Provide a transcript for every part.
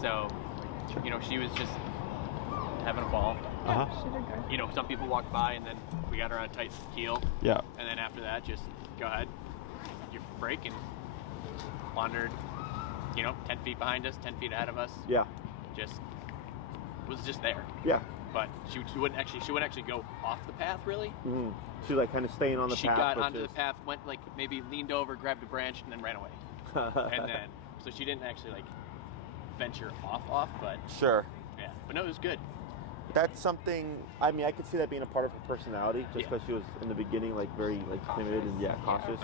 So, you know, she was just having a ball. She did good. You know, some people walked by and then we got her on a tight heel. Yeah. And then after that, just go ahead, you break and wandered, you know, 10 feet behind us, 10 feet ahead of us. Yeah. Just was just there. Yeah. But she wouldn't actually go off the path really. She was like kind of staying on the She path. got onto the path, went like maybe leaned over, grabbed a branch, and then ran away. And then so she didn't actually like venture off, but Sure. yeah. But no, it was good. That's something. I mean, I could see that being a part of her personality, just because she was in the beginning like very like timid and cautious.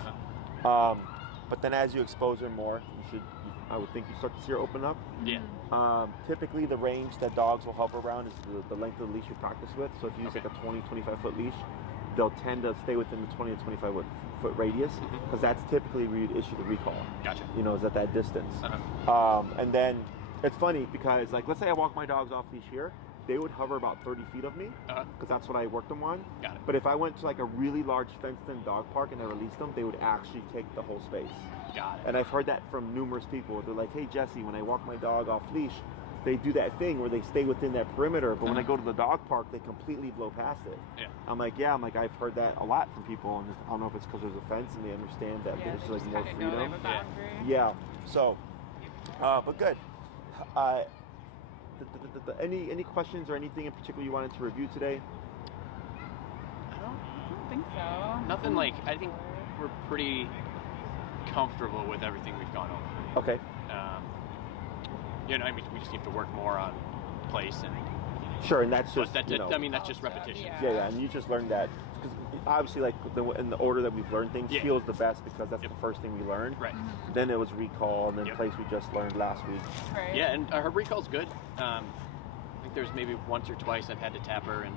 But then as you expose her more, I would think you start to see her open up. Yeah. Typically, the range that dogs will hover around is the length of the leash you practice with. So if you use like a 20, 25 foot leash, they'll tend to stay within the 20 to 25 foot radius, because that's typically where you'd issue the recall. Gotcha. You know, is at that distance. And then it's funny because, like, let's say I walk my dogs off leash here, they would hover about 30 feet of me, because that's what I worked them on. Got it. But if I went to like a really large fenced-in dog park and I released them, they would actually take the whole space. Got it. And I've heard that from numerous people. They're like, hey, Jesse, when I walk my dog off leash, they do that thing where they stay within that perimeter, but when I go to the dog park, they completely blow past it. Yeah. I'm like, I've heard that a lot from people, and I don't know if it's because there's a fence and they understand that there's like more freedom. Yeah. So, but good. Any questions or anything in particular you wanted to review today? I don't think so. Nothing like, I think we're pretty comfortable with everything we've gone over. Okay. You know, I mean, we just need to work more on place and. Sure, and that's just. I mean, that's just repetition. Yeah, and you just learned that because obviously, like in the order that we've learned things, feels the best because that's the first thing we learned. Right. Then it was recall, and then place we just learned last week. Right. Yeah, and her recall's good. I think there's maybe once or twice I've had to tap her, and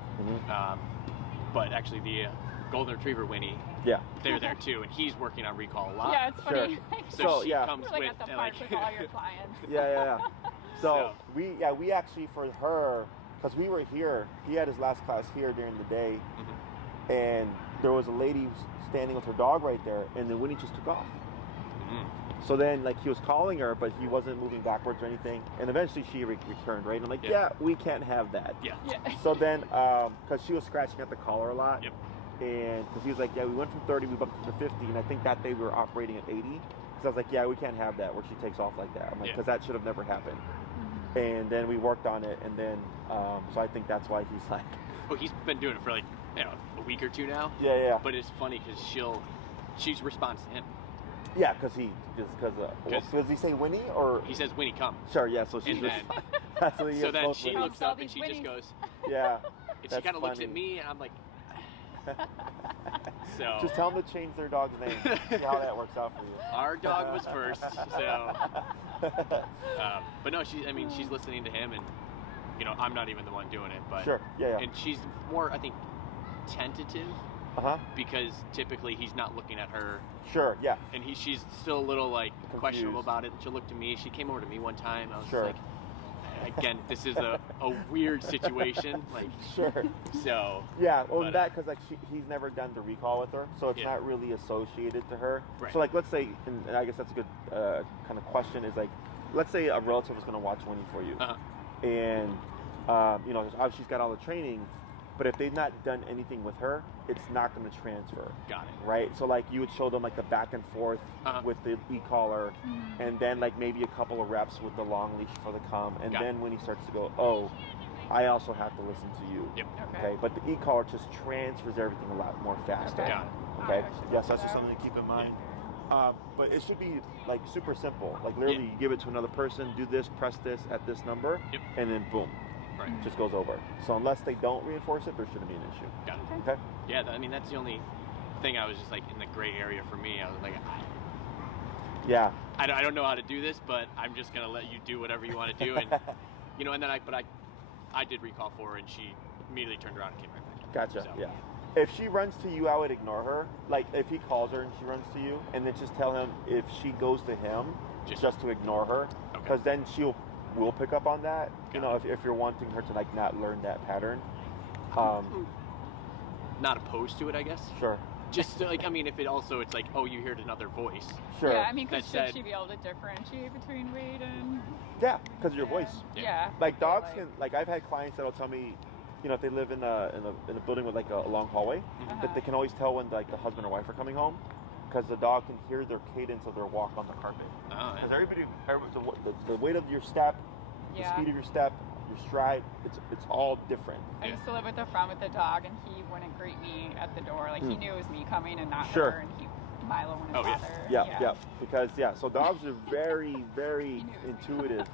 but actually the golden retriever Winnie, they're there too, and he's working on recall a lot. Yeah, it's funny. So she comes We're like with at the park with all your clients. So we actually for her, because we were here, he had his last class here during the day, and there was a lady standing with her dog right there, and then Winnie just took off. So then, like, he was calling her, but he wasn't moving backwards or anything, and eventually she returned, right? And I'm like, we can't have that. So then, because she was scratching at the collar a lot, and because he was like, we went from 30, we bumped to 50, and I think that day we were operating at 80, because I was like, we can't have that where she takes off like that. I'm like, because that should have never happened. And then we worked on it, and then, so I think that's why he's like... Well, he's been doing it for like, a week or two now. But it's funny because she responds to him. Yeah, because does he say Winnie or? He says Winnie, come. Sure, so she's just... so then she looks up and she just goes... And she kind of looks at me, and I'm like... So just tell them to change their dog's name. See how that works out for you. Our dog was first, so. But no, she's listening to him, and I'm not even the one doing it, but And she's more, I think, tentative. Because typically he's not looking at her. And she's still a little like questionable about it. And she'll look to me. She came over to me one time. I was like, again, this is a weird situation. Like, So but, that because like he's never done the recall with her, so it's not really associated to her. So like, let's say, and I guess that's a good kind of question. Is like, let's say a relative is going to watch Winnie for you, and obviously she's got all the training. But if they've not done anything with her, it's not going to transfer. Got it. Right? So, like, you would show them, like, the back and forth with the e-collar, and then, like, maybe a couple of reps with the long leash for the come, and then when he starts to go, I also have to listen to you. Okay? But the e-collar just transfers everything a lot more faster. Okay? Yes, that's just something to keep in mind. But it should be, like, super simple. Like, literally, you give it to another person, do this, press this at this number, and then boom. Just goes over. So unless they don't reinforce it, there shouldn't be an issue. Got it. Okay. Yeah, I mean that's the only thing I was just like in the gray area for me. I was like, I don't know how to do this, but I'm just gonna let you do whatever you want to do, and and then I did recall for her, and she immediately turned around and came right back. Gotcha. So. Yeah. If she runs to you, I would ignore her. Like if he calls her and she runs to you, and then just tell him if she goes to him, just to ignore her, because then we'll pick up on that. If you're wanting her to not learn that pattern. Not opposed to it, I guess. Sure. Just like, I mean, if it also, it's like, oh, you heard another voice. Sure. Yeah, I mean, should she be able to differentiate between Wade and... Yeah, because of your voice. Yeah. Like dogs can, like I've had clients that'll tell me, you know, if they live in a building with like a long hallway, that they can always tell when like the husband or wife are coming home, because the dog can hear their cadence of their walk on the carpet. Because the weight of your step, the speed of your step, your stride, it's all different. I used to live with a friend with a dog, and he wouldn't greet me at the door. Like he knew it was me coming and not her, and Milo wouldn't bother. Yeah. Because so dogs are very, very intuitive.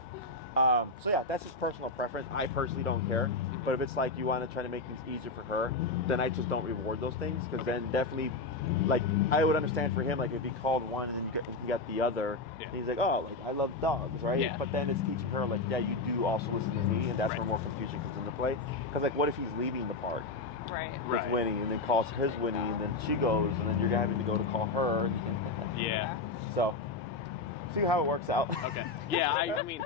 So yeah, that's just personal preference. I personally don't care. But if it's like you want to try to make things easier for her, then I just don't reward those things. Because then definitely, like I would understand for him, like if he called one and then you got the other, and he's like, oh, like I love dogs, right? Yeah. But then it's teaching her like, yeah, you do also listen to me, and that's where more confusion comes into play. Because like, what if he's leaving the park? With Winnie, and then calls his Winnie, and then she goes, and then you're having to go to call her. So, see how it works out. Okay. Yeah, I mean.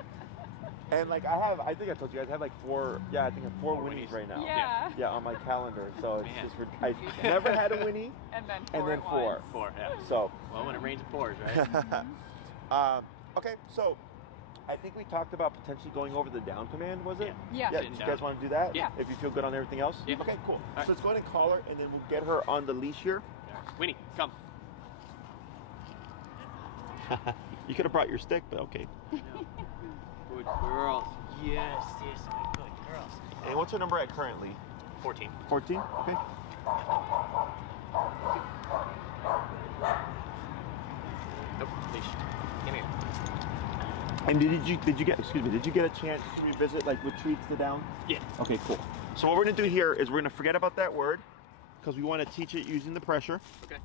And like I think I told you guys I have like four Winnies right now. Yeah, on my calendar. So it's just I never had a Winnie. and then four. Four, yeah. So. Well, when it rains, it pours, right? Okay, so. I think we talked about potentially going over the down command, was it? Yeah. Do you guys want to do that? Yeah. If you feel good on everything else? Yeah. Okay, cool. Right. So let's go ahead and call her, and then we'll get her on the leash here. Winnie, come. You could have brought your stick, but okay. Good girls. Yes, my good girls. And what's her number at currently? 14. 14? Okay. Nope, leash. Come here. And did you get a chance to revisit like what treats the down? Yeah. Okay, cool. So what we're gonna do here is we're gonna forget about that word because we want to teach it using the pressure. Okay.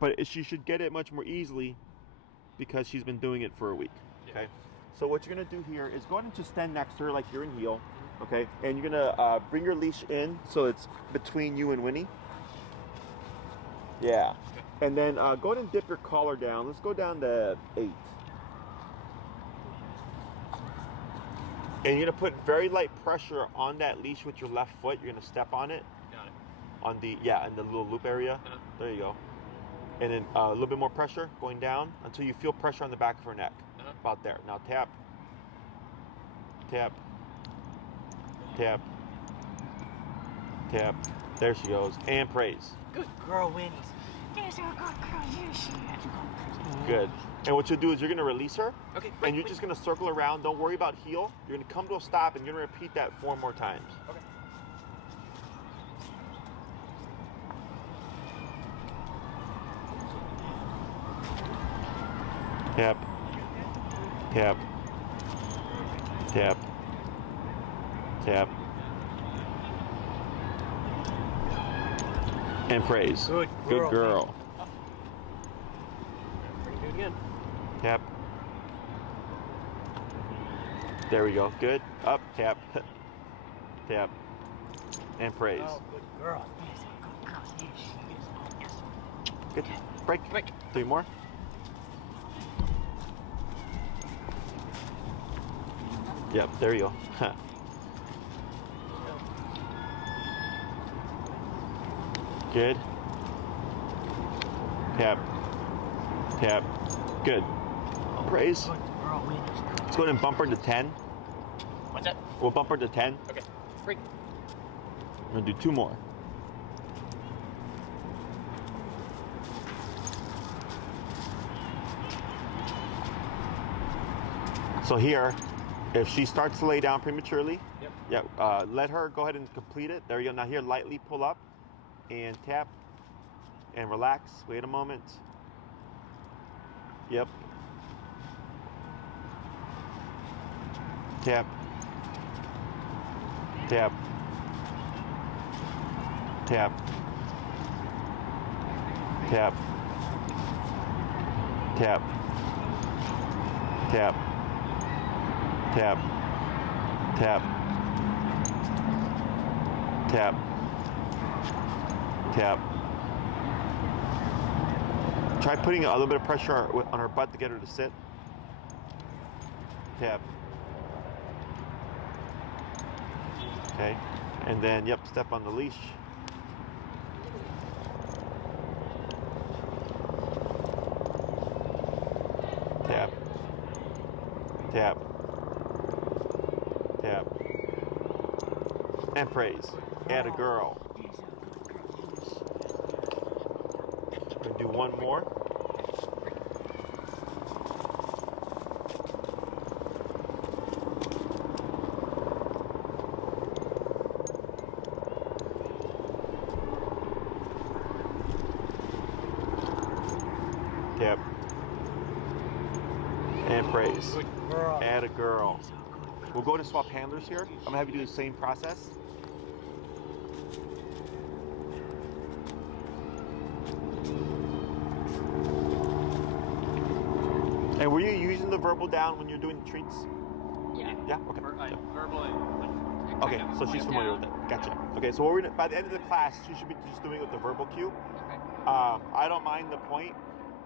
But she should get it much more easily because she's been doing it for a week. Okay. So what you're gonna do here is go ahead and just stand next to her like you're in heel. Okay. And you're gonna bring your leash in so it's between you and Winnie. Yeah. Okay. And then go ahead and dip your collar down. Let's go down to 8. And you're gonna put very light pressure on that leash with your left foot. You're gonna step on it. Got it. On the in the little loop area. There you go. And then a little bit more pressure going down until you feel pressure on the back of her neck. About there. Now tap. Tap. Tap. Tap. There she goes. And praise. Good girl, Winnie. Yes, you're a good girl. Yes, she is. Good. And what you'll do is you're going to release her. Okay. And you're just going to circle around. Don't worry about heel. You're going to come to a stop and you're going to repeat that 4 more times. Okay. Tap. Tap. Tap. Tap. And praise. Good girl. Good girl. Do it again. Tap. There we go. Good. Up. Tap. Tap. And praise. Oh, good girl. Yes, good girl. Yes, she is. Yes. Good. Break. 3 more. Yep, there you go. Good. Tap. Tap. Good. Praise. Good girl, Winnie. Let's go ahead and bump her to 10. What's that? We'll bump her to 10. Okay. Break. We're gonna do 2 more. So here, if she starts to lay down prematurely, let her go ahead and complete it. There you go. Now here, lightly pull up and tap and relax. Wait a moment. Yep. Tap. Tap. Tap. Tap. Tap. Tap. Tap. Tap. Tap. Tap. Try putting a little bit of pressure on her butt to get her to sit. Tap. Okay. And then, step on the leash. tap, tap, and praise. Atta girl. We're gonna do one more. Tap. And praise. Atta girl. We'll go to swap handlers here. I'm gonna have you do the same process. And were you using the verbal down when you're doing the treats? Yeah. Yeah? Okay. Verbal and Okay, so she's familiar with it. Gotcha. Okay, so we're gonna, by the end of the class, she should be just doing it with the verbal cue. Okay. I don't mind the point.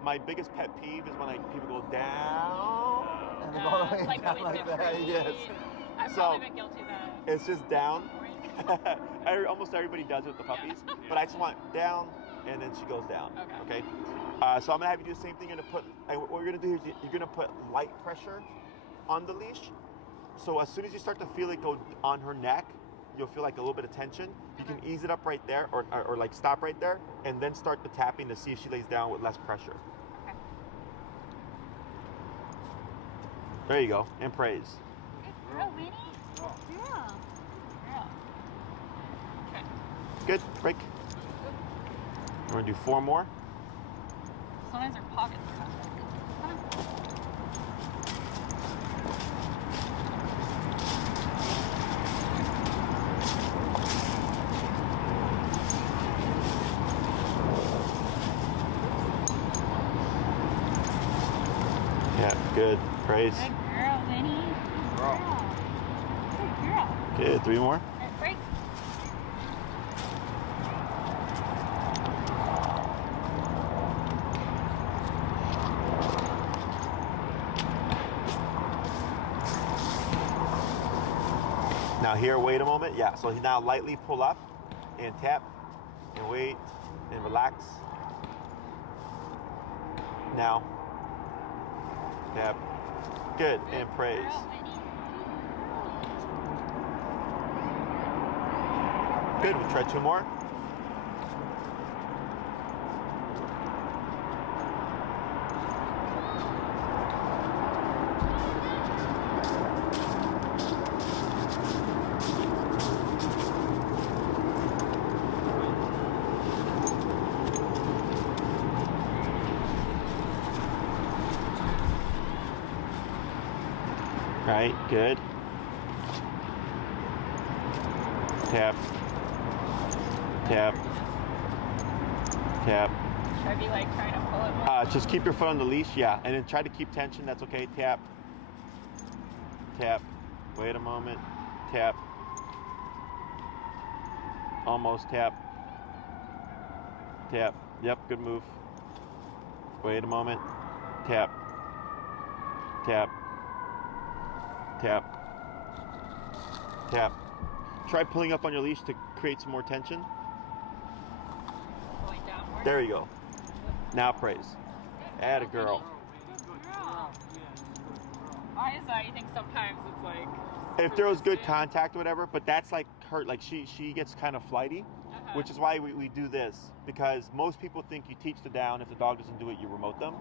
My biggest pet peeve is when people go down and then all the way like down like that. Yes. I've probably been guilty of that. It's just down. Almost everybody does it with the puppies, but I just want down, and then she goes down. Okay. So I'm gonna have you do the same thing. You're gonna put. What we're gonna do is you're gonna put light pressure on the leash. So as soon as you start to feel it go on her neck, you'll feel like a little bit of tension. You can ease it up right there, or like stop right there, and then start the tapping to see if she lays down with less pressure. Okay. There you go, and praise. Good girl, Winnie. Good girl. Okay. Good, break. We're gonna do 4 more. Sometimes her pockets are kind of Yeah, good. Praise. Good girl, Winnie. Good girl. Good girl. Good, 3 more. Break. Now here, wait a moment. Yeah, so now lightly pull up and tap and wait and relax. Now, tap. Good, and praise. Good, we'll try 2 more. Right, good. Tap. Tap. Tap. Should I be like trying to pull it more? Just keep your foot on the leash, yeah, and then try to keep tension, that's okay. Tap. Tap. Wait a moment. Tap. Almost tap. Tap. Yep, good move. Wait a moment. Tap. Tap. Tap. Tap. Try pulling up on your leash to create some more tension. Pulling downward. There you go. Now praise. Atta girl. Good girl. Why is that? You think sometimes it's like... If there was good contact or whatever, but that's like her, like she gets kind of flighty, which is why we do this, because most people think you teach the down. If the dog doesn't do it, you remote them.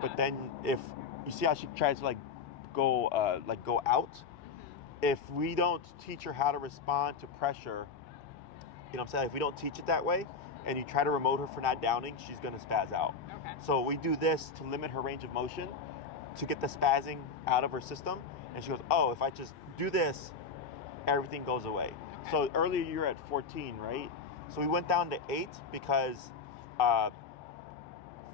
But then if you see how she tries to go out, if we don't teach her how to respond to pressure, you know what I'm saying? If we don't teach it that way, and you try to remote her for not downing, she's gonna spaz out. Okay. So we do this to limit her range of motion, to get the spazzing out of her system. And she goes, oh, if I just do this, everything goes away. Okay. So earlier you were at 14, right? So we went down to 8 because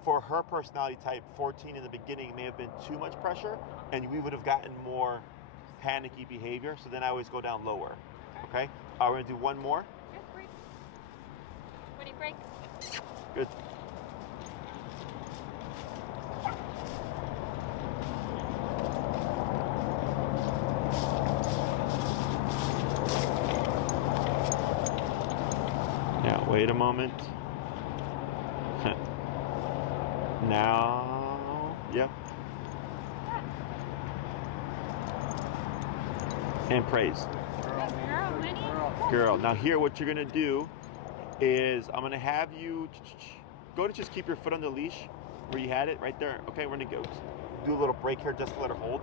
for her personality type, 14 in the beginning may have been too much pressure, and we would have gotten more panicky behavior. So then I always go down lower. Okay? We're gonna do 1 more. Good break. Winnie, break. Good. Yeah, wait a moment. Now, yep. And praise. Girl, Winnie. Girl. Now here, what you're gonna do is I'm gonna have you go to just keep your foot on the leash where you had it right there. Okay, we're gonna go do a little break here just to let her hold.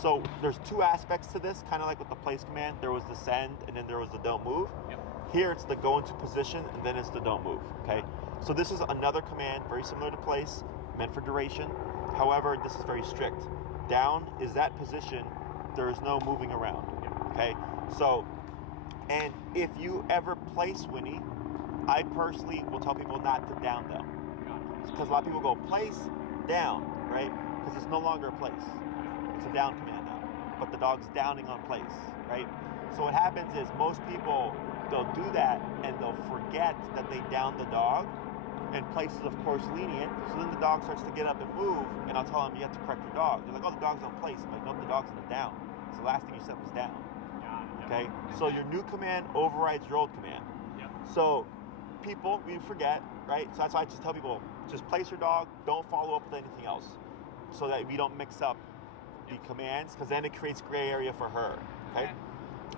So there's two aspects to this, kind of like with the place command. There was the send and then there was the don't move. Yep. Here it's the go into position and then it's the don't move. Okay. So this is another command very similar to place, meant for duration. However, this is very strict. Down is that position. There is no moving around. Okay. So, and if you ever place Winnie, I personally will tell people not to down them. Because a lot of people go place, down, right? Because it's no longer a place. It's a down command now. But the dog's downing on place, right? So what happens is most people, they'll do that and they'll forget that they downed the dog. And place is, of course, lenient. So then the dog starts to get up and move. And I'll tell them, you have to correct your dog. They're like, oh, the dog's on place. I'm like, nope, the dog's in the down. So the last thing you said was down. Okay? So your new command overrides your old command. Yep. So people, we forget, right? So that's why I just tell people, just place your dog, don't follow up with anything else, so that we don't mix up the commands, because then it creates gray area for her. Okay?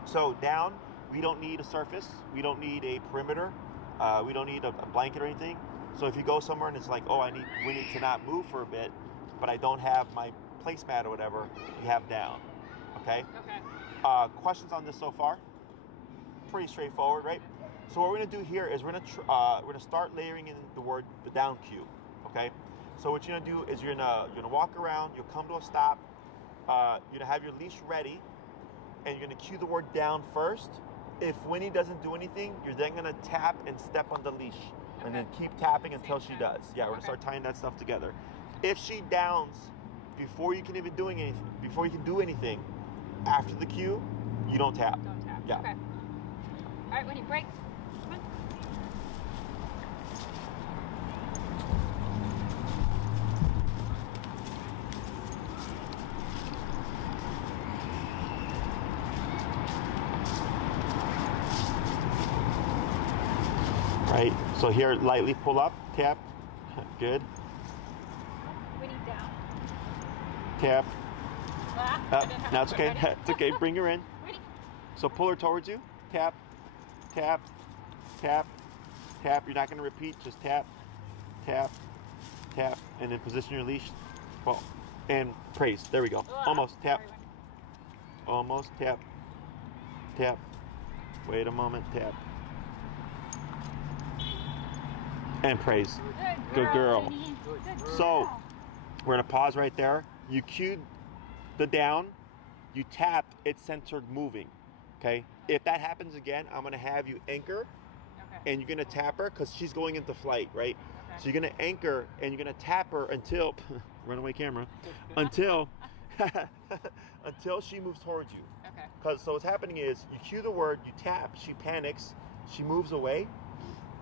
So down, we don't need a surface, we don't need a perimeter, we don't need a blanket or anything. So if you go somewhere and it's like, oh, I need Winnie to not move for a bit, but I don't have my placemat or whatever, you have down. Okay? Questions on this so far? Pretty straightforward, right? So what we're going to do here is we're going to start layering in the down cue. Okay? So what you're going to do is you're going to walk around, you'll come to a stop, you're going to have your leash ready, and you're going to cue the word down first. If Winnie doesn't do anything, you're then going to tap and step on the leash, and then keep tapping until she does. Yeah, we're going to start tying that stuff together. If she downs before you can even do anything, after the cue, you don't tap. Don't tap. Yeah. Okay. All right, Winnie, break. Come on. Right. So here, lightly pull up, tap. Good. Winnie down. Tap. Ah, Now it's okay. It's okay. Bring her in. Winnie. So pull her towards you. Tap, tap, tap, tap. You're not going to repeat. Just tap, tap, tap, and then position your leash. Well, and praise. There we go. Almost. Tap. Sorry, Almost. Tap. Tap. Wait a moment. Tap. And praise. Good girl. Winnie. Good girl. So we're going to pause right there. You cued the down. You tapped. It's centered moving. Okay? If that happens again, I'm going to have you anchor. Okay. And you're going to tap her because she's going into flight, right? Okay. So you're going to anchor and you're going to tap her until, runaway camera, until she moves towards you. Okay. Because so what's happening is you cue the word, you tap, she panics, she moves away,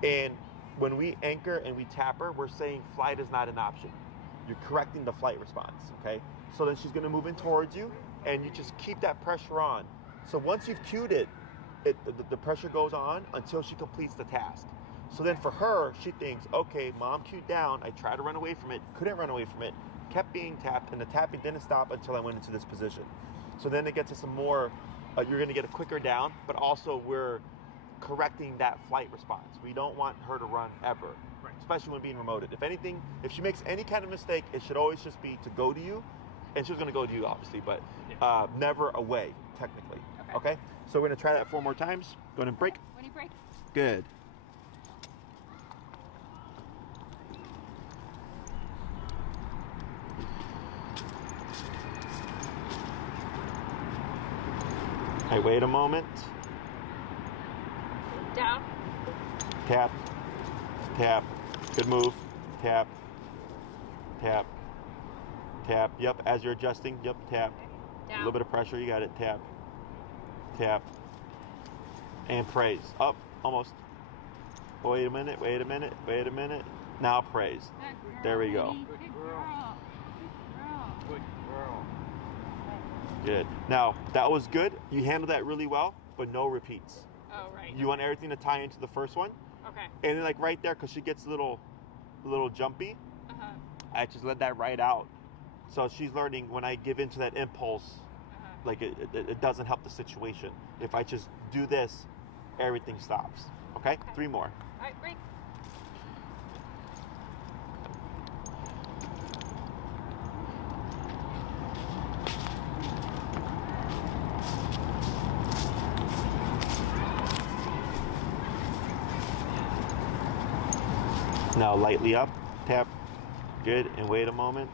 and when we anchor and we tap her, we're saying flight is not an option. You're correcting the flight response, okay? So then she's going to move in towards you, and you just keep that pressure on. So once you've cued it, the pressure goes on until she completes the task. So then for her, she thinks, okay, mom cued down, I tried to run away from it, couldn't run away from it, kept being tapped, and the tapping didn't stop until I went into this position. So then it gets to some more, you're going to get a quicker down, but also we're correcting that flight response. We don't want her to run ever, right, especially when being remoted. If anything, if she makes any kind of mistake, it should always just be to go to you, and she's going to go to you, obviously, but never away, technically. Okay? So we're going to try that 4 more times. Go ahead and break. Winnie, break. Good. Okay, wait a moment. Down. Tap, tap, good move, tap, tap, tap, yep, as you're adjusting, yep, tap, Down. a little bit of pressure, you got it, tap, tap, and praise, up, almost, wait a minute, wait a minute, wait a minute, now praise, Good girl, there we go, Winnie. Good girl. Good girl. Good girl. good, now, that was good, you handled that really well, but no repeats. Oh, right. You want everything to tie into the first one, Okay. and then like right there, because she gets a little jumpy, I just let that right out. So she's learning when I give into that impulse, like it doesn't help the situation. If I just do this, everything stops. Okay? 3 more. All right, break. Now lightly up, tap, good, and wait a moment.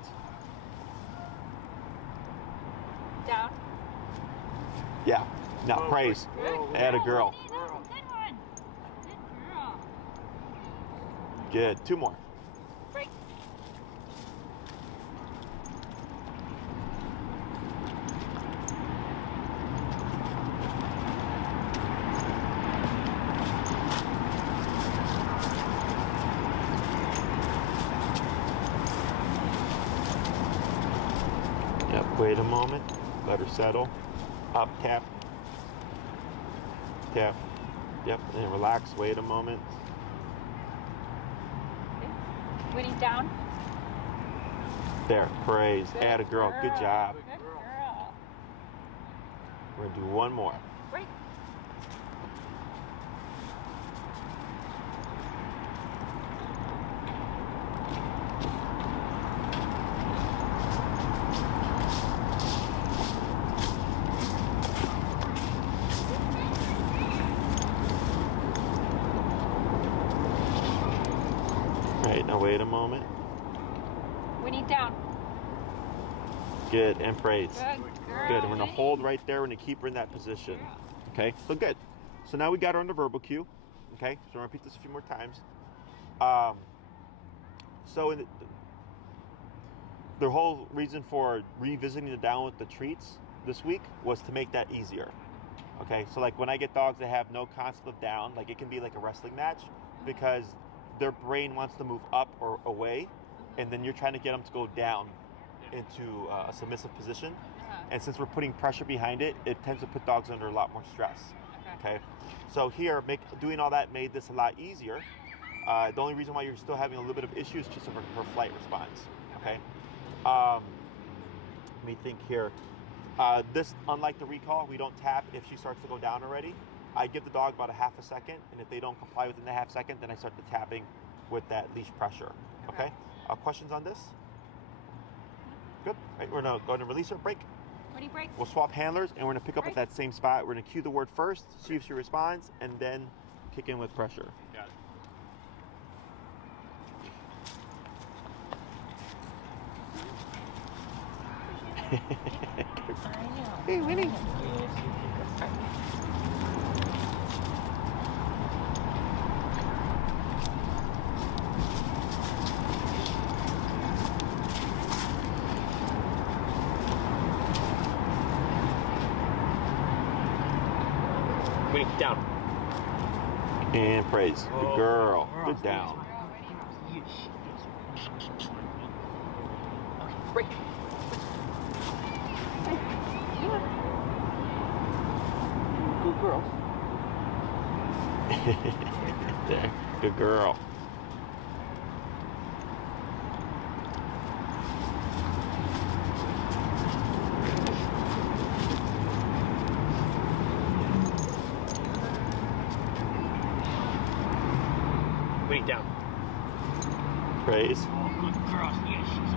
Down. Yeah, now praise. Add a girl. Good one. Good girl. Good, 2 more. Break. Yep, wait a moment. Let her settle. Up, tap. Tap. Yep, and then relax. Wait a moment. Okay. Winnie, down. There, praise. Good Add a girl. Good job. Good girl. We're going to do 1 more. Break. Right, now wait a moment. Winnie, down. Good, and praise. Good girl. Good, and we're going to hold right there. We're going to keep her in that position. Okay, so good. So now we got her on the verbal cue. Okay, so I'll repeat this a few more times. So the whole reason for revisiting the down with the treats this week was to make that easier. Okay, so like when I get dogs that have no concept of down, like it can be like a wrestling match because their brain wants to move up or away, and then you're trying to get them to go down into a submissive position. And since we're putting pressure behind it, it tends to put dogs under a lot more stress. Okay. So here, doing all that made this a lot easier. The only reason why you're still having a little bit of issues is just her flight response. Okay. Let me think here. This, unlike the recall, we don't tap if she starts to go down already. I give the dog about a half a second, and if they don't comply within the half second, then I start the tapping with that leash pressure. Okay. Questions on this? Good. Right, we're gonna go ahead and release her. Break. Winnie, break. We'll swap handlers, and we're gonna pick up at that same spot. We're gonna cue the word first, see if she responds, and then kick in with pressure. Got it. Hey, Winnie. Winnie, down. And praise. Good girl. Good down. Break. Good girl. There. Good girl. Winnie, down. Praise. Oh, good girl. Yes, she's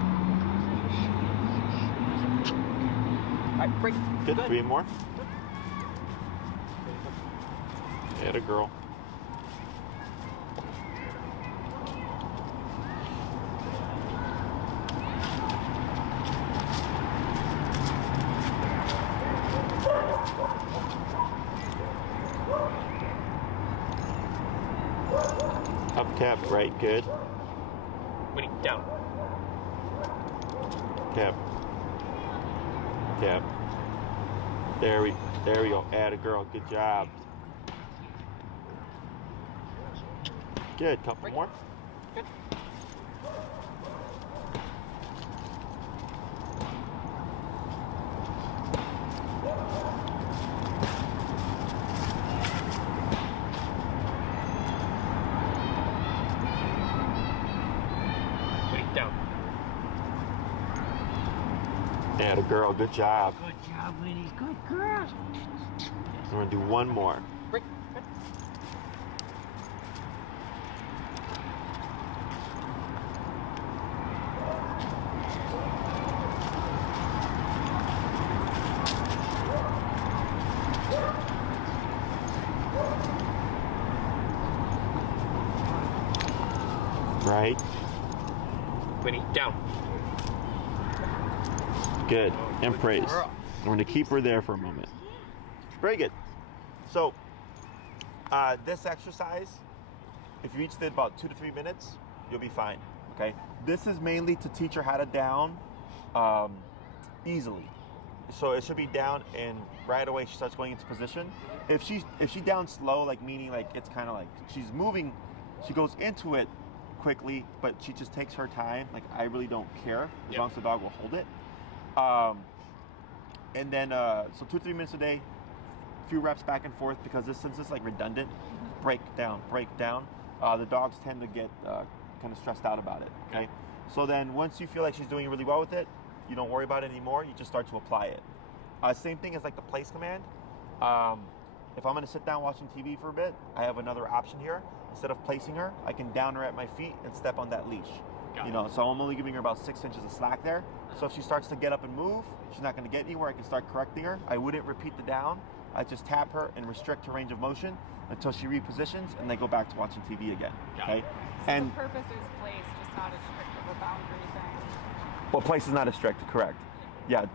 All right, break. Good. 3 more. Add a girl. Up tap, right, good. Winnie, down. Tap. Tap. There we go. Add a girl. Good job. Good. Couple more. Good. Winnie, down. Yeah, the girl, good job. Good job, Winnie. Good girl. We're gonna do one more. Break. Right. Winnie, down. Good. Oh, And good praise. girl. We're going to keep her there for a moment. Very good. So, this exercise, if you each did about 2 to 3 minutes, you'll be fine. Okay. This is mainly to teach her how to down easily. So it should be down, and right away she starts going into position. If she downs slow, like meaning like it's kind of like she's moving, she goes into it quickly, but she just takes her time. Like I really don't care as long as the dog will hold it. And then so 2 to 3 minutes a day, a few reps back and forth, because since it's like redundant, break down. The dogs tend to get kind of stressed out about it. Okay. So then once you feel like she's doing really well with it, you don't worry about it anymore. You just start to apply it. Same thing as like the place command. If I'm going to sit down watching TV for a bit, I have another option here. Instead of placing her, I can down her at my feet and step on that leash. So I'm only giving her about 6 inches of slack there. So if she starts to get up and move, she's not going to get anywhere. I can start correcting her. I wouldn't repeat the down. I just tap her and restrict her range of motion until she repositions, and then go back to watching TV again. Okay. So the purpose is place, just not as strict of a boundary thing. Well, place is not as strict, correct. Yeah,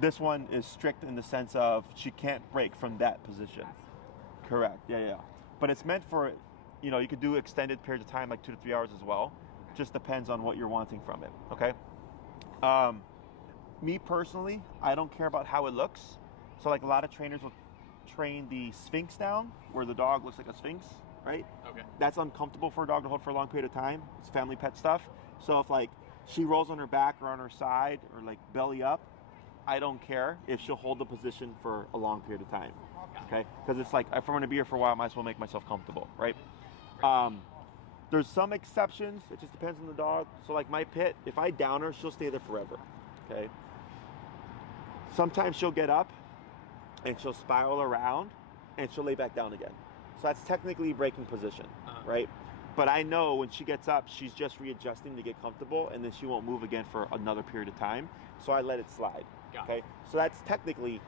this one is strict in the sense of she can't break from that position. Correct, yeah. But it's meant for, you could do extended periods of time, like 2 to 3 hours as well. Just depends on what you're wanting from it, okay? Me personally, I don't care about how it looks. So like a lot of trainers will train the Sphinx down, where the dog looks like a Sphinx, right? Okay. That's uncomfortable for a dog to hold for a long period of time. It's family pet stuff. So if like she rolls on her back or on her side or like belly up, I don't care if she'll hold the position for a long period of time, okay? Because it's like, if I'm going to be here for a while, I might as well make myself comfortable, right? There's some exceptions. It just depends on the dog. So like my pit, if I down her, she'll stay there forever, okay? Sometimes she'll get up and she'll spiral around and she'll lay back down again. So that's technically breaking position, right? But I know when she gets up, she's just readjusting to get comfortable, and then she won't move again for another period of time. So I let it slide, okay? So that's technically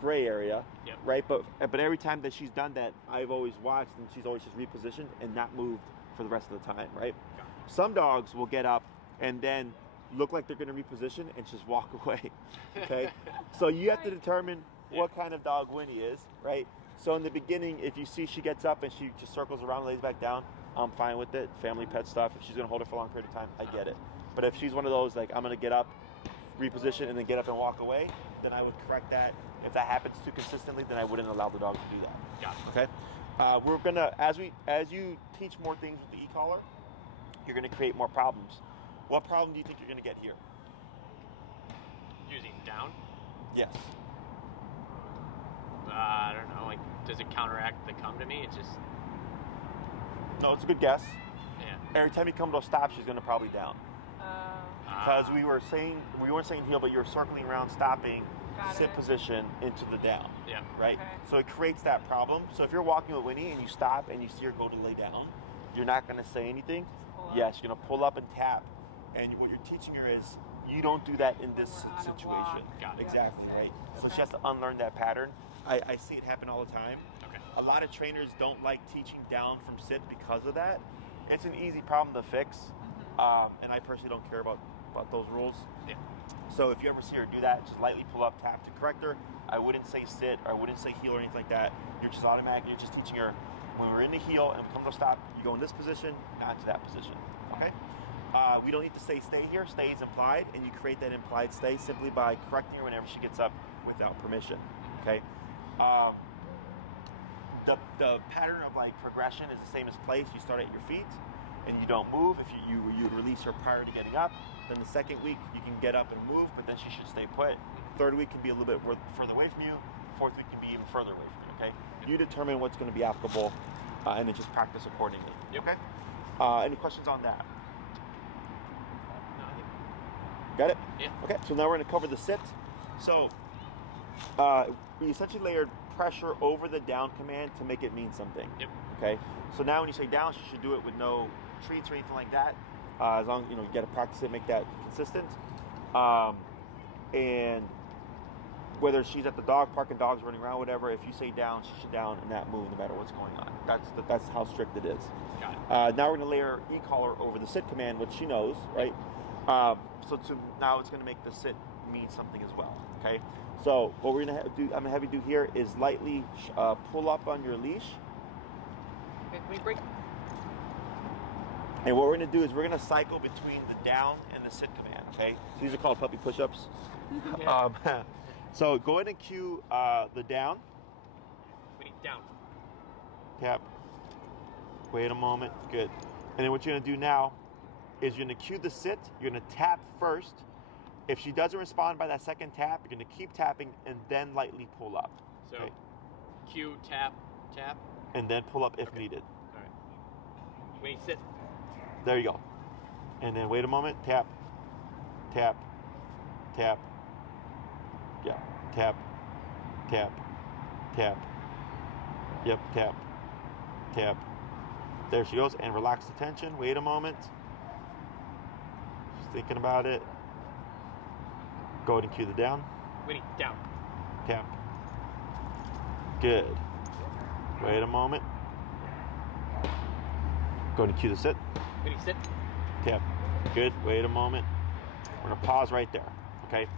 gray area, right? But every time that she's done that, I've always watched, and she's always just repositioned and not moved for the rest of the time, right? Some dogs will get up and then look like they're going to reposition and just walk away, okay? So you have to determine what kind of dog Winnie is, right? So in the beginning, if you see she gets up and she just circles around and lays back down, I'm fine with it. Family pet stuff. If she's going to hold it for a long period of time, I get it. But if she's one of those, like, I'm going to get up, reposition, and then get up and walk away, then I would correct that. If that happens too consistently, then I wouldn't allow the dog to do that. Okay? We're going to, as you teach more things with the e-collar, you're going to create more problems. What problem do you think you're going to get here? Using down? Yes. I don't know. Like, does it counteract the come to me? It's just... No, it's a good guess. Yeah. Every time you come to a stop, she's going to probably down. Because we weren't saying heel, but you're circling around, stopping, sit position into the down. Yeah. Right? Okay. So it creates that problem. So if you're walking with Winnie and you stop and you see her go to lay down, you're not going to say anything. Yes, you're going to pull up and tap. And what you're teaching her is, you don't do that in this situation. Exactly, right? So she has to unlearn that pattern. I see it happen all the time. Okay. A lot of trainers don't like teaching down from sit because of that. It's an easy problem to fix. And I personally don't care about those rules. Yeah. So if you ever see her do that, just lightly pull up, tap to correct her. I wouldn't say sit, or I wouldn't say heel or anything like that. You're just automatically, you're just teaching her, when we're in the heel and come to a stop, you go in this position, not to that position, okay? We don't need to say stay here. Stay is implied, and you create that implied stay simply by correcting her whenever she gets up without permission, okay? The pattern of like progression is the same as place. You start at your feet and you don't move. If you release her prior to getting up, then the second week you can get up and move, but then she should stay put. Third week can be a little bit further away from you. Fourth week can be even further away from you, okay? You determine what's going to be applicable and then just practice accordingly, okay? Any questions on that? No, I think Got it? Yeah. Okay, so now we're going to cover the sit. So we essentially layered pressure over the down command to make it mean something. Yep. Okay, so now when you say down, you should do it with no treats or anything like that. As long as you got to practice it, make that consistent. And whether she's at the dog park and dogs running around, whatever, if you say down, she should down in that move no matter what's going on. That's how strict it is. Got it. Now we're going to layer e-collar over the sit command, which she knows, right? So now it's going to make the sit mean something as well. Okay. So what we're going to do, I'm going to have you do here is lightly pull up on your leash. Okay, wait, break. And what we're going to do is we're going to cycle between the down and the sit command. Okay. So these are called puppy push-ups. Yeah. So go ahead and cue the down. Wait, down. Tap. Wait a moment. Good. And then what you're going to do now is you're going to cue the sit. You're going to tap first. If she doesn't respond by that second tap, you're going to keep tapping and then lightly pull up. So, okay? cue, tap, tap. And then pull up if needed. All right. Wait, sit. There you go. And then wait a moment. Tap. Tap. Tap. Yeah. Tap. Tap. Tap. Yep. Tap. Tap. There she goes. And relax the tension. Wait a moment. Just thinking about it. Go ahead and cue the down. Winnie, down. Tap. Good. Wait a moment. Go ahead and cue the sit. Winnie, sit. Tap. Good. Wait a moment. We're going to pause right there. Okay.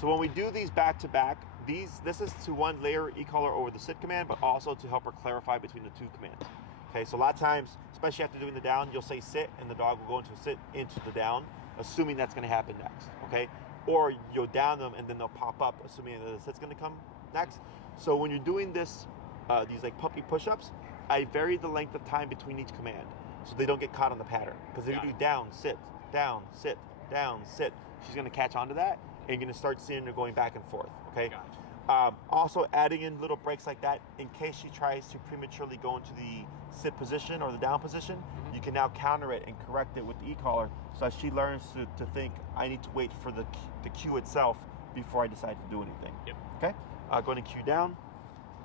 So when we do these back to back, this is to one layer e-collar over the sit command, but also to help her clarify between the two commands. Okay. So a lot of times, especially after doing the down, you'll say sit and the dog will go into a sit into the down, assuming that's going to happen next. Okay. Or you'll down them and then they'll pop up, assuming that the sit's going to come next. So when you're doing this, these like puppy push-ups, I vary the length of time between each command so they don't get caught on the pattern. Because if you do down, sit, she's going to catch on to that and you're going to start seeing her going back and forth. Okay. Also adding in little breaks like that in case she tries to prematurely go into the sit position or the down position, you can now counter it and correct it with the e-collar so as she learns to think, I need to wait for the cue itself before I decide to do anything. Yep. Okay? Going to cue down.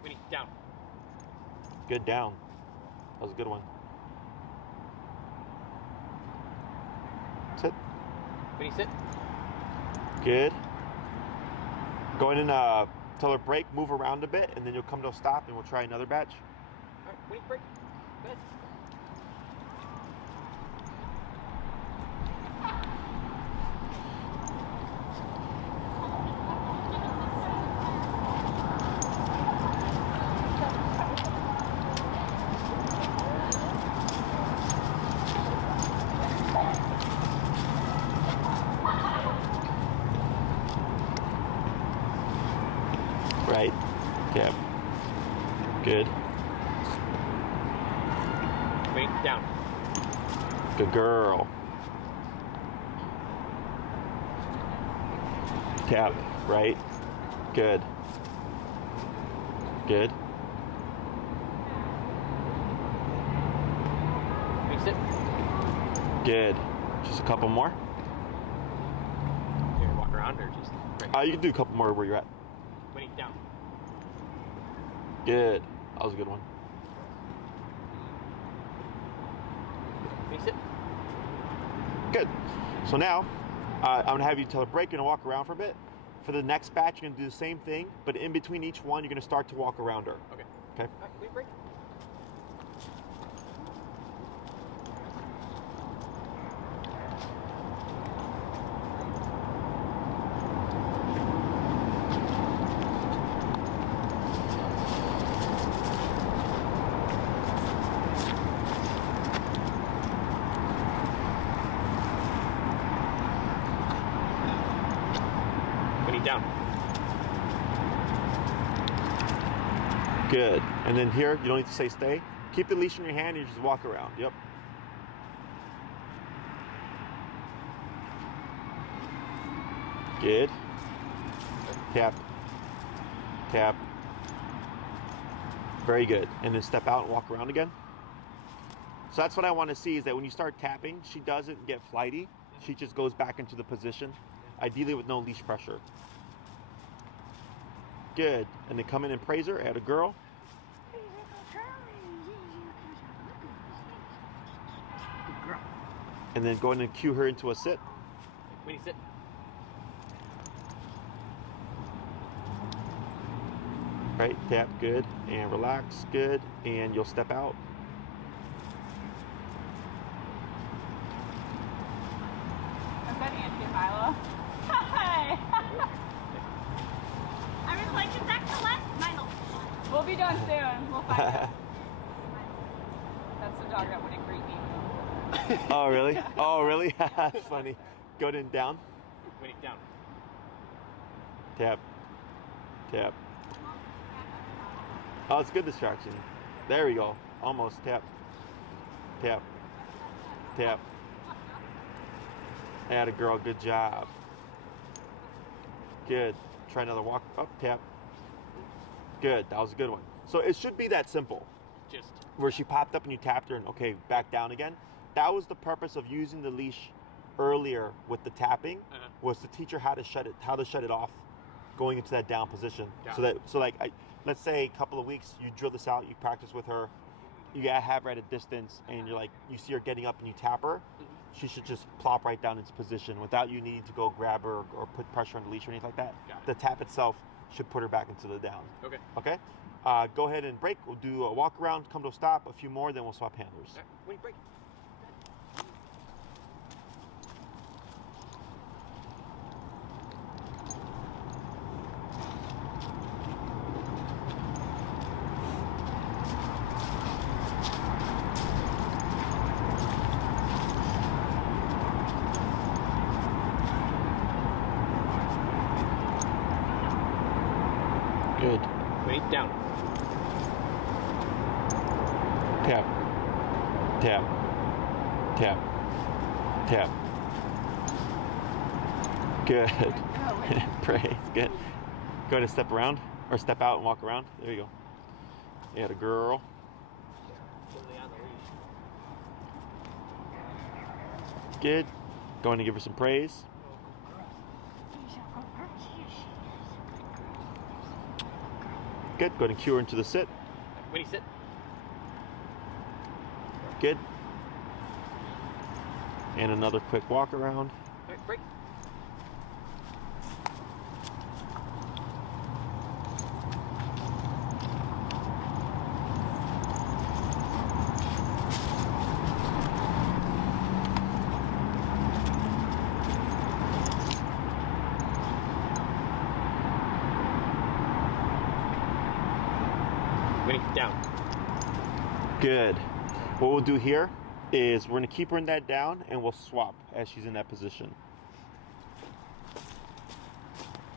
Winnie, down. Good, down. That was a good one. Sit. Winnie, sit. Good. Go in and tell her break, move around a bit, and then you'll come to a stop and we'll try another batch. All right, Winnie, break. Good. Right. Tap. Good. Wait, down. Good girl. Tap. Right. Good. Good. Wait, sit. Good. Just a couple more. Here, walk around or just break? You can do a couple more where you're at. Winnie, down. Good. That was a good one. Winnie, sit. Good. So now, I'm going to have you tell her break. You're going to walk around for a bit. For the next batch, you're going to do the same thing, but in between each one, you're going to start to walk around her. Okay. Okay? All right, wait, break. Winnie, down. Good. And then here, you don't need to say stay. Keep the leash in your hand and you just walk around. Yep. Good. Tap. Tap. Very good. And then step out and walk around again. So that's what I want to see is that when you start tapping, she doesn't get flighty. She just goes back into the position ideally with no leash pressure. Good. And then come in and praise her. Add a girl. And then go in and cue her into a sit. Winnie, sit. Right, tap, good, and relax, good, and you'll step out. Is that Auntie Milo? Hi! I was like, is that Colette? Milo. We'll be done soon. We'll find out. That's the dog that wouldn't greet me. Oh, really? Oh, really? That's funny. Go in down. Winnie, down. Tap, tap. Oh, it's a good distraction. There we go. Almost. Tap. Tap. Tap. Atta girl. Good job. Good. Try another walk. Up. Tap. Good. That was a good one. So it should be that simple. Just. Where she popped up and you tapped her and okay, back down again. That was the purpose of using the leash earlier with the tapping, was to teach her how to shut it off going into that down position. Let's say a couple of weeks, you drill this out, you practice with her, you gotta have her at a distance, and you're like, you see her getting up and you tap her, she should just plop right down into position without you needing to go grab her or put pressure on the leash or anything like that. The tap itself should put her back into the down. Okay. Okay? Go ahead and break. We'll do a walk around, come to a stop, a few more, then we'll swap handlers. Right. Winnie, break. Good. Wait, down. Tap. Tap. Tap. Tap. Good. Praise. Good. Go ahead and step around or step out and walk around. There you go. You had a girl. Good. Going to give her some praise. Good. Go ahead and cue her into the sit. Winnie, sit. Good. And another quick walk around. All right, break. Winnie, down. Good. What we'll do here is we're going to keep her in that down and we'll swap as she's in that position.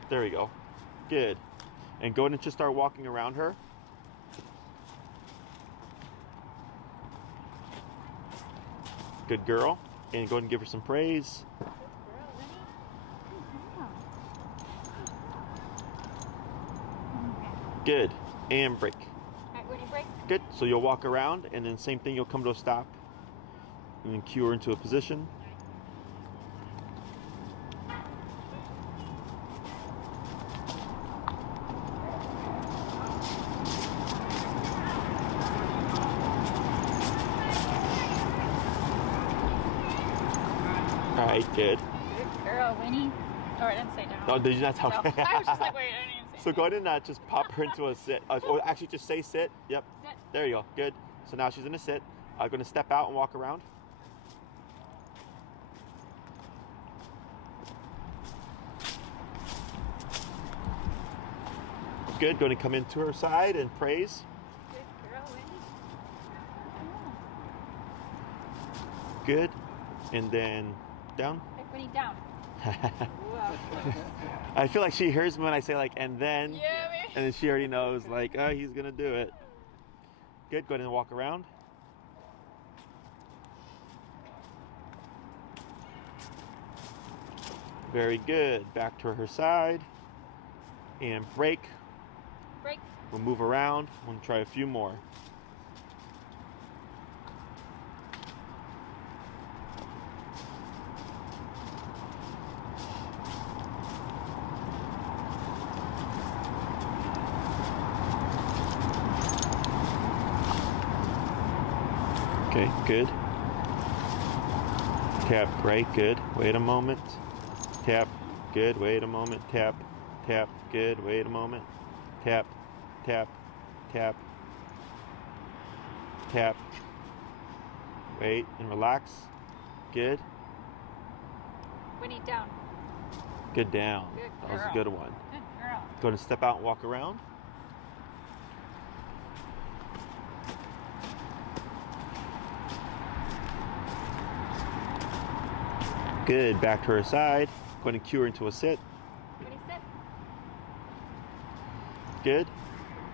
There we go. Good. And go ahead and just start walking around her. Good girl. And go ahead and give her some praise. Good. And break. Good. So you'll walk around and then same thing, you'll come to a stop and then cue her into a position. All right, good. Good girl, Winnie. Oh, I didn't say down. Oh, did you not talk? No. I was just like, wait, I didn't even say So go ahead and just pop her into a sit. Or actually just say sit. Yep. Sit. There you go. Good. So now she's in a sit. I'm going to step out and walk around. Good. Going to come into her side and praise. Good girl, Winnie. Good. And then down. Hey, Winnie, down. I feel like she hears me when I say like, and then. Yeah, man. And then she already knows like, oh, he's going to do it. Good. Go ahead and walk around. Very good. Back to her side. And break. Break. We'll move around. We'll try a few more. Okay, good. Tap, right, good. Wait a moment. Tap, good, wait a moment. Tap, tap, good, wait a moment. Tap, tap, tap, tap. Wait and relax. Good. Winnie, down. Good down. Good That was a girl. good one. Good girl. Go ahead and step out and walk around. Good. Back to her side. Going to cue her into a sit. Winnie, sit. Good.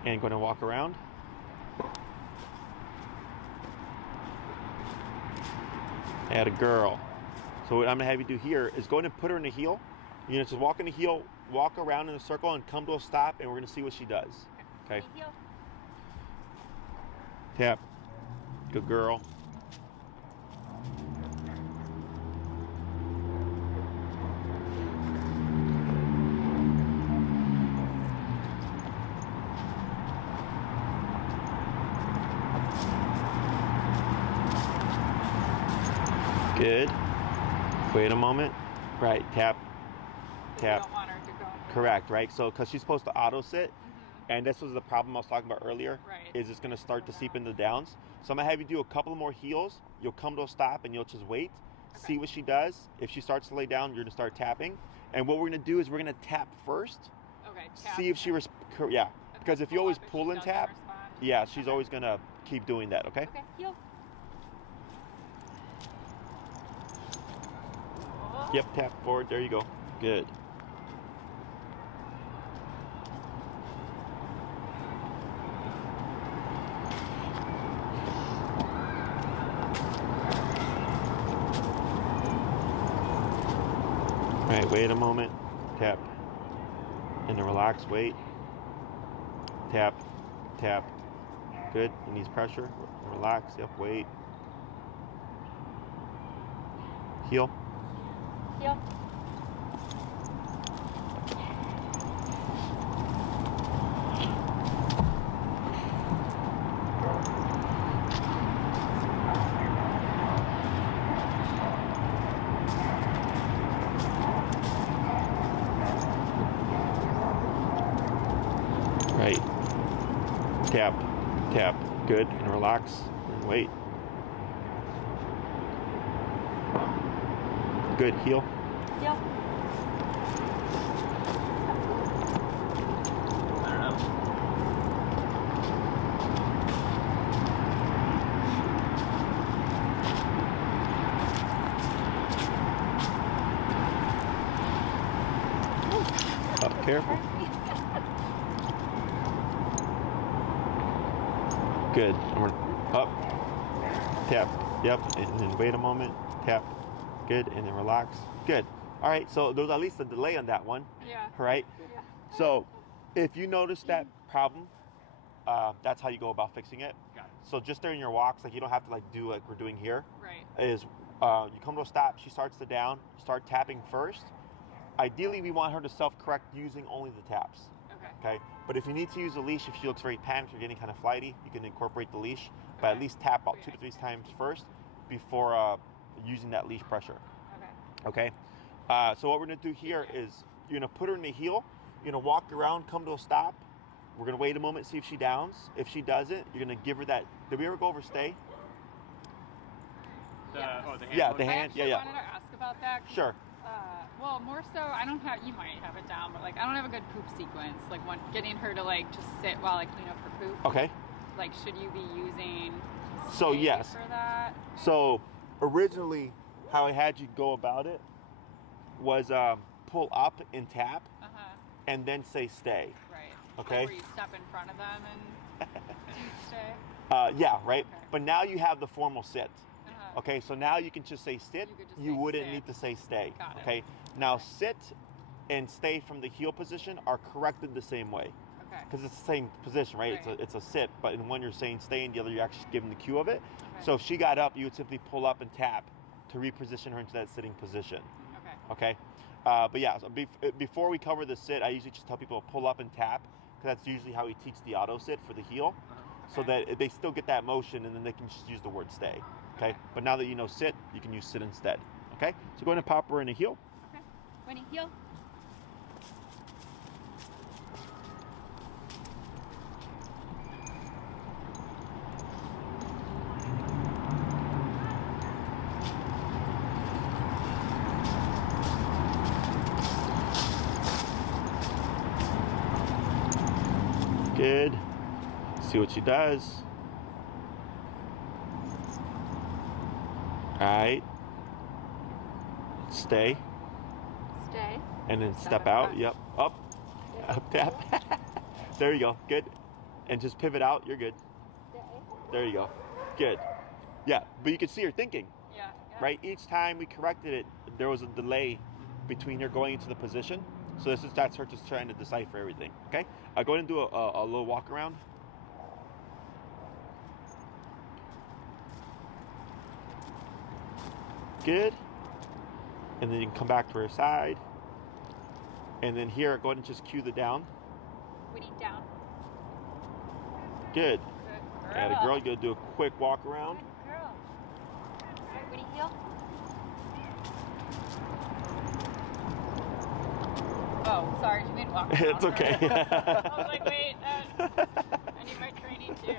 And going to walk around. Add a girl. So what I'm going to have you do here is go ahead and put her in a heel. You know, just walk in a heel, walk around in a circle and come to a stop, and we're going to see what she does. Okay? Heel. Tap. Good girl. Good. Wait a moment. Right. Tap. Tap. You don't want her to go. Correct. Right. So, because she's supposed to auto sit, and this was the problem I was talking about earlier. Right. Is it's going to start to seep into downs. So I'm gonna have you do a couple more heels. You'll come to a stop and you'll just wait. Okay. See what she does. If she starts to lay down, you're gonna start tapping. And what we're gonna do is we're gonna tap first. Okay. Tap. See if she yeah. Okay, Because if you pull always up if pull she and doesn't tap, respond. yeah, she's always gonna keep doing that. Okay. Okay. Heel. Yep. Tap forward. There you go. Good. All right, wait a moment. Tap. And then relax, wait. Tap, tap. Good. It needs pressure. Relax. Yep, wait. Heel. Heel. Right. Tap, tap. Good. And relax. And wait. Good. Heel. Heel. I don't know. Up, careful. Good. And we're up. Tap. Yep. And then wait a moment. Tap. Good. And then relax. Good. All right. So there's at least a delay on that one. Yeah. All right. Yeah. So if you notice that problem, that's how you go about fixing it. Got it. So just during your walks, like you don't have to like do like we're doing here. Right. Is you come to a stop, she starts to down, start tapping first. Ideally, we want her to self-correct using only the taps. Okay. Okay. But if you need to use a leash, if she looks very panicked or getting kind of flighty, you can incorporate the leash, but at Okay. least tap about 2 to 3 times first before using that leash pressure. Okay. Okay. So what we're gonna do here is you're gonna put her in the heel. You're gonna walk around, come to a stop. We're gonna wait a moment, see if she downs. If she doesn't, you're gonna give her that. Did we ever go over stay? The Yes. hand. Yeah, the I hand. actually Yeah. wanted to ask about that. 'Cause, Sure. well, more so, I don't have. You might have it down, but like I don't have a good poop sequence. Like getting her to like just sit while I clean up her poop. Okay. Like, should you be using? So, stay yes. For that. So originally, how I had you go about it was pull up and tap, and then say stay. Right. Okay. Like where you step in front of them and do stay. Yeah, right. Okay. But now you have the formal sit. Uh-huh. Okay, so now you can just say sit. You could just You say wouldn't sit. need to say stay. Got it. Okay. Now sit and stay from the heel position are corrected the same way Okay. because it's the same position, right? Right. It's a sit, but in one you're saying stay, and the other you're actually giving the cue of it. Okay. So if she got up, you would simply pull up and tap to reposition her into that sitting position. Okay. Okay. But yeah, so before we cover the sit, I usually just tell people to pull up and tap because that's usually how we teach the auto sit for the heel. so that they still get that motion, and then they can just use the word stay. Okay? But now that you know sit, you can use sit instead. Okay? So go ahead and pop her in a heel. Okay. Winnie, heel. Good. See what she does. All right. Stay. Stay. And then step out. Yep. Up. Up, tap. There you go. Good. And just pivot out. You're good. Stay. There you go. Good. Yeah, but you can see her thinking. Yeah. Right? Each time we corrected it, there was a delay between her going into the position. So that's her just trying to decipher everything. Okay? Go ahead and do a little walk around. Good. And then you can come back to her side. And then here, go ahead and just cue the down. Winnie, down. Good. Good girl. And a girl, you gotta do a quick walk around. Good girl. All right, Winnie, heel. Oh, sorry, you mean walk around. It's okay. I was like, wait, I need my training too.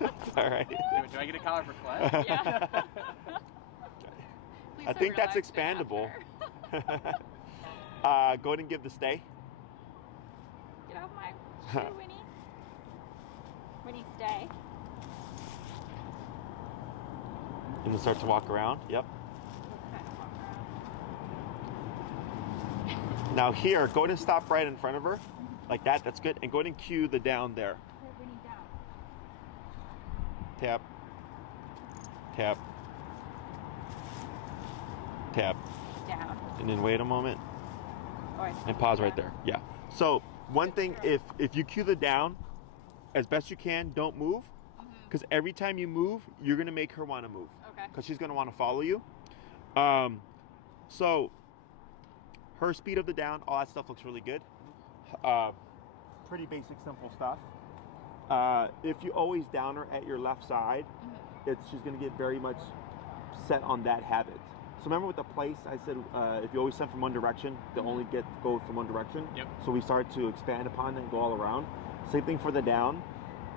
It's all right. Do I get a collar for class? Yeah. I think that's expandable. Go ahead and give the stay. Get off my shoe, Winnie. Winnie, stay. And then start to walk around. Yep. Okay, walk around. Now here, go ahead and stop right in front of her. Like that. That's good. And go ahead and cue the down there. Okay, Winnie, down. Tap. Tap. Tap. Down. And then wait a moment. Oh, And pause right there. Yeah. So one thing, if you cue the down, as best you can, don't move. Because every time you move, you're going to make her want to move. Okay. Because she's going to want to follow you. So her speed of the down, all that stuff looks really good. Pretty basic, simple stuff. If you always down her at your left side, she's going to get very much set on that habit. So remember with the place, I said if you always send from one direction, they only go from one direction. Yep. So we start to expand upon that and go all around. Same thing for the down.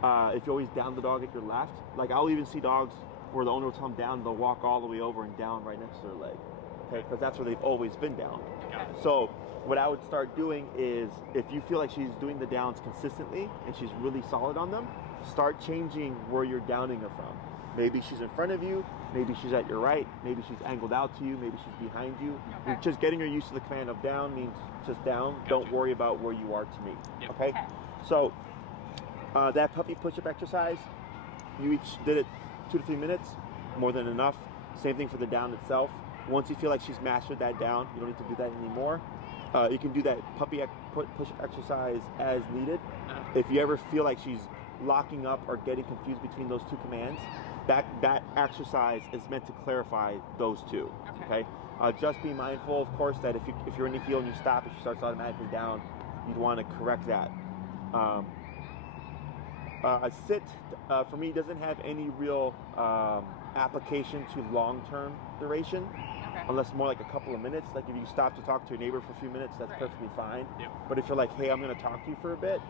If you always down the dog at your left, like I'll even see dogs where the owner will tell them down, they'll walk all the way over and down right next to their leg. Okay, because that's where they've always been down. Okay. So what I would start doing is, if you feel like she's doing the downs consistently and she's really solid on them, start changing where you're downing her from. Maybe she's in front of you, maybe she's at your right, maybe she's angled out to you, maybe she's behind you. Okay. You're just getting her used to the command of down means just down. Gotcha. Don't worry about where you are to me. Yep. Okay? So that puppy push-up exercise, you each did it 2 to 3 minutes, more than enough. Same thing for the down itself. Once you feel like she's mastered that down, you don't need to do that anymore. You can do that puppy push-up exercise as needed. If you ever feel like she's locking up or getting confused between those two commands, that exercise is meant to clarify those two. Okay? Just be mindful, of course, that if you're in the heel and you stop and she starts automatically down, you'd want to correct that. A sit, for me, doesn't have any real application to long-term duration, unless more like a couple of minutes. Like if you stop to talk to a neighbor for a few minutes, that's perfectly fine. Yep. But if you're like, hey, I'm going to talk to you for a bit,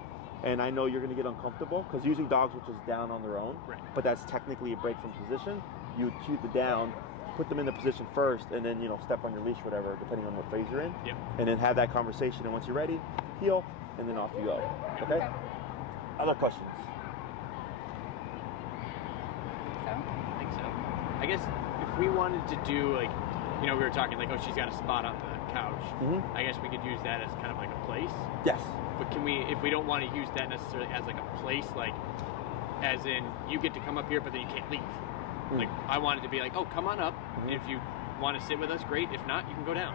and I know you're going to get uncomfortable, because usually dogs will just down on their own, but that's technically a break from position. You would cue the down, put them in the position first, and then step on your leash, whatever, depending on what phase you're in, and then have that conversation. And once you're ready, heel, and then off you go. Okay? Other questions? I think so. I guess if we wanted to do we were talking oh, she's got a spot on the couch. I guess we could use that as kind of like a place. Yes. But can we, if we don't want to use that necessarily as like a place, as in you get to come up here, but then you can't leave. Like I want it to be like, oh, come on up. And if you want to sit with us, great. If not, you can go down.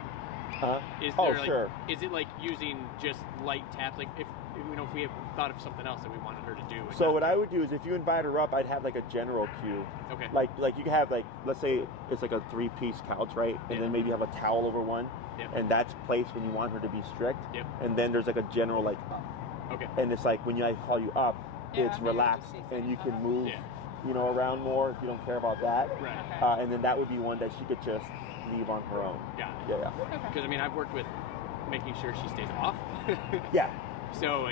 Is there sure. Is it like using just light taps? Like if we have thought of something else that we wanted her to do. So what I would do is, if you invite her up, I'd have like a general cue. Okay. Like you can have let's say it's like a 3-piece couch, right? And then maybe you have a towel over one. And that's placed when you want her to be strict. And then there's like a general up. Okay. And it's like when I call you up, it's relaxed and you can move, around more if you don't care about that. Right. Okay. And then that would be one that she could just leave on her own. Got it. Yeah. Because I've worked with making sure she stays off. Yeah. So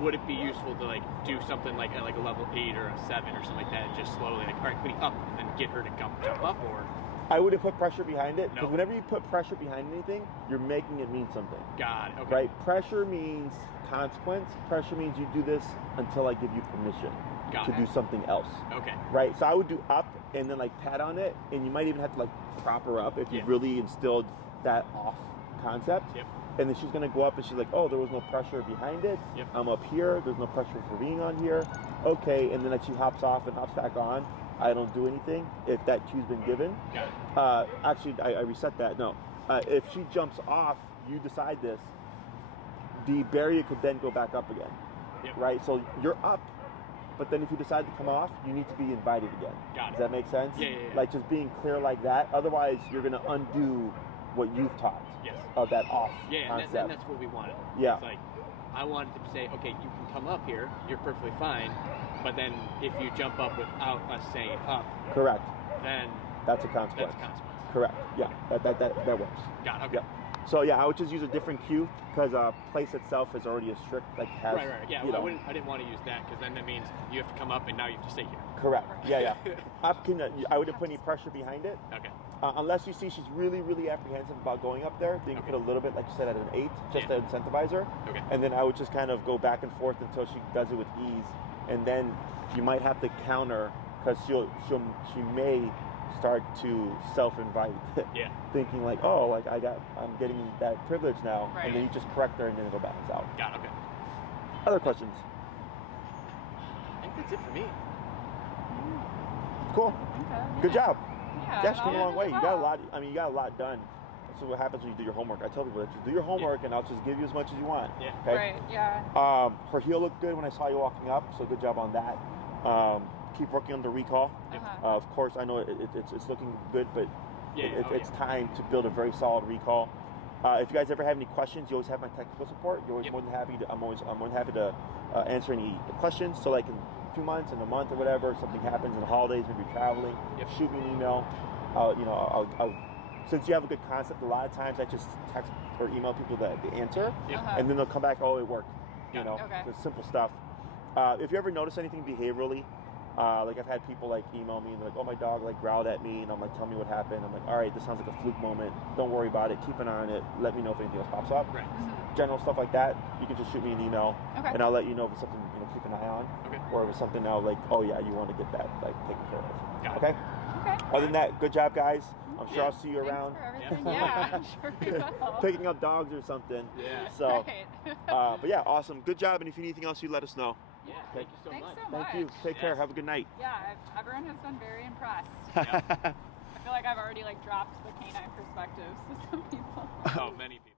would it be useful to do something like at a level 8 or a 7 or something like that, and just slowly all right, putting up and then get her to jump up, or? I wouldn't put pressure behind it, because No. whenever you put pressure behind anything, you're making it mean something. God. Okay. Right? Pressure means consequence. Pressure means you do this until I give you permission to do something else. Okay. Right? So I would do up and then pat on it, and you might even have to prop her up if you really instilled that off concept. Yep. And then she's gonna go up and she's like, oh, there was no pressure behind it. Yep. I'm up here, there's no pressure for being on here. Okay, and then she hops off and hops back on. I don't do anything if that cue's been given. Got it. Actually, I reset that. No. If she jumps off, you decide this, the barrier could then go back up again. Yep. Right? So you're up, but then if you decide to come off, you need to be invited again. Got it. Does that make sense? Yeah. Just being clear like that. Otherwise, you're going to undo what you've taught. Yes. Of that off concept. And that's what we wanted. Yeah. It's I wanted to say, okay, you can come up here, you're perfectly fine, but then if you jump up without us saying up, correct, then that's a consequence. That's a consequence. Correct. Yeah. That works. Got it. Okay. Yeah. So I would just use a different cue, because place itself is already a strict has. Right. Yeah. I didn't want to use that, because then that means you have to come up and now you have to stay here. Correct. Yeah. Up I wouldn't put any pressure behind it. Okay. Unless you see she's really, really apprehensive about going up there, then you put a little bit, like you said, at an 8, just to incentivize her. Okay. And then I would just kind of go back and forth until she does it with ease. And then you might have to counter, because she may start to self-invite, thinking I'm getting that privilege now, and then you just correct her and then it'll balance out. Got it. Okay. Other questions? I think that's it for me. Cool. Okay. Good job. Yeah, That's come a long way. You got a well. lot. You got a lot done. That's what happens when you do your homework. I tell people that you do your homework, and I'll just give you as much as you want. Yeah. Okay? Right. Yeah. Her heel looked good when I saw you walking up, so good job on that. Keep working on the recall. Of course, I know it's looking good, but it's time to build a very solid recall. If you guys ever have any questions, you always have my technical support. You're always more than happy to. I'm more than happy to answer any questions. So in a few months, in a month or whatever, something happens in the holidays, maybe you're traveling, shoot me an email. I'll since you have a good concept, a lot of times I just text or email people the answer, and then they'll come back, oh, it worked. The simple stuff. If you ever notice anything behaviorally, I've had people email me and they're like, oh, my dog growled at me, and I'm like, tell me what happened. I'm like, all right, this sounds like a fluke moment. Don't worry about it. Keep an eye on it. Let me know if anything else pops up. Right. General stuff like that, you can just shoot me an email, and I'll let you know if it's something keep an eye on, or if it's something now oh yeah, you want to get that taken care of. Okay. Other than that, good job, guys. I'm sure I'll see you around. Thanks for everything. Yeah, I'm sure we will. Picking up dogs or something. Yeah. So, but yeah, awesome. Good job. And if you need anything else, you let us know. Yeah. Thank you so Thanks much. so much. Thank you. Take care. Have a good night. Yeah, everyone has been very impressed. Yeah. I feel like I've already dropped the canine perspectives to some people. Oh, many people.